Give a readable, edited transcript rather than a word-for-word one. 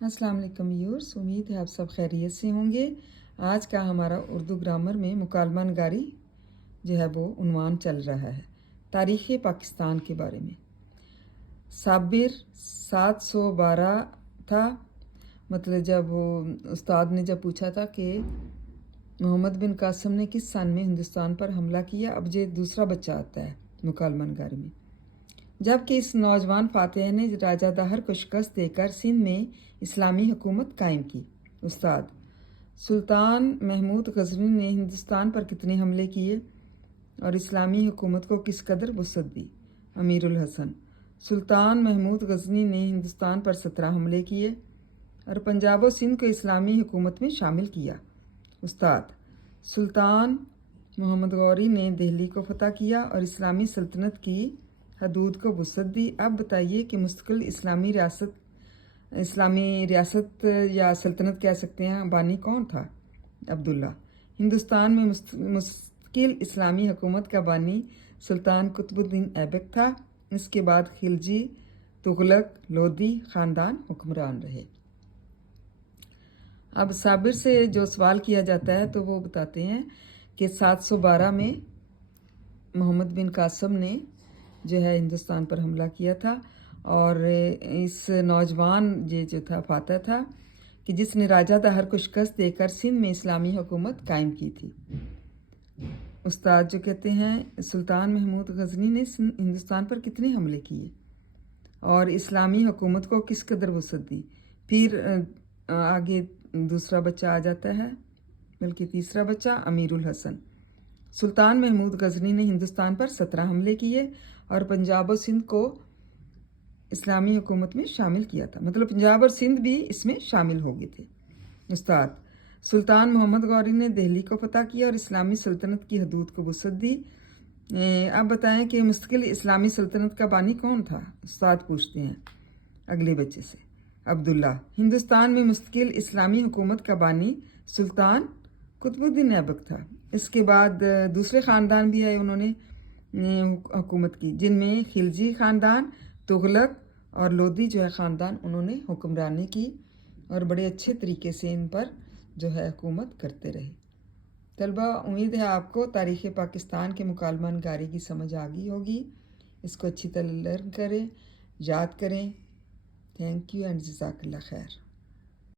अस्सलाम वालेकुम व्यूअर्स, उम्मीद है आप सब खैरियत से होंगे। आज का हमारा उर्दू ग्रामर में मुकालमा नगारी जो है वो उन्वान चल रहा है तारीख़ पाकिस्तान के बारे में। साबिर 712 था, मतलब जब वो उस्ताद ने जब पूछा था कि मोहम्मद बिन कासिम ने किस सन में हिंदुस्तान पर हमला किया, अब ये दूसरा बच्चा आता है मुकालमा नगारी में। जबकि इस नौजवान फातेह ने राजा दाहर को शिकस्त देकर सिंध में इस्लामी हुकूमत कायम की। उस्ताद सुल्तान महमूद गजनी ने हिंदुस्तान पर कितने हमले किए और इस्लामी हुकूमत को किस कदर वसअत दी। अमीरुल हसन सुल्तान महमूद गजनी ने हिंदुस्तान पर 17 हमले किए और पंजाब और सिंध को इस्लामी हुकूमत में शामिल किया। उस्ताद सुल्तान मोहम्मद गौरी ने दिल्ली को फतह किया और इस्लामी सल्तनत की हदूद को वसअत दी। अब बताइए कि मुस्तकिल इस्लामी रियासत या सल्तनत कह सकते हैं, बानी कौन था। अब्दुल्ला हिंदुस्तान में मुस्तकिल इस्लामी हुकूमत का बानी सुल्तान कुतुबुद्दीन ऐबक था। इसके बाद खिलजी, तुगलक, लोदी ख़ानदान हुक्मरान रहे। अब साबिर से जो सवाल किया जाता है तो वो बताते हैं कि 712 में मोहम्मद बिन कासिम ने जो है हिंदुस्तान पर हमला किया था और इस नौजवान ये जो था फातह था कि जिसने राजा दाहर को शिकस्त देकर सिंध में इस्लामी हुकूमत कायम की थी। उस्ताद जो कहते हैं सुल्तान महमूद गजनी ने हिंदुस्तान पर कितने हमले किए और इस्लामी हुकूमत को किस कदर वसअत दी। फिर आगे दूसरा बच्चा आ जाता है, बल्कि तीसरा बच्चा अमीरुल हसन। सुल्तान महमूद गजनी ने हिंदुस्तान पर 17 हमले किए और पंजाब और सिंध को इस्लामी हुकूमत में शामिल किया था, मतलब पंजाब और सिंध भी इसमें शामिल हो गए थे। उस्ताद सुल्तान मोहम्मद गौरी ने दिल्ली को फतह किया और इस्लामी सल्तनत की हदूद को वसअत दी। अब बताएं कि मुस्तकिल इस्लामी सल्तनत का बानी कौन था। उस्ताद पूछते हैं अगले बच्चे से। अब्दुल्ला हिंदुस्तान में मुस्तकिल इस्लामी हुकूमत का बानी सुल्तान कुतुबुद्दीन ऐबक था। इसके बाद दूसरे ख़ानदान भी आए, उन्होंने हुकूमत की, जिनमें खिलजी ख़ानदान, तुगलक और लोदी जो है ख़ानदान, उन्होंने हुक्मरानी की और बड़े अच्छे तरीके से इन पर जो है हुकूमत करते रहे। तलबा, उम्मीद है आपको तारीख़ पाकिस्तान के मुकालमा नगारी की समझ आ गई होगी। इसको अच्छी तरह लर्न करें, याद करें। थैंक यू एंड जज़ाकल्लाह खैर।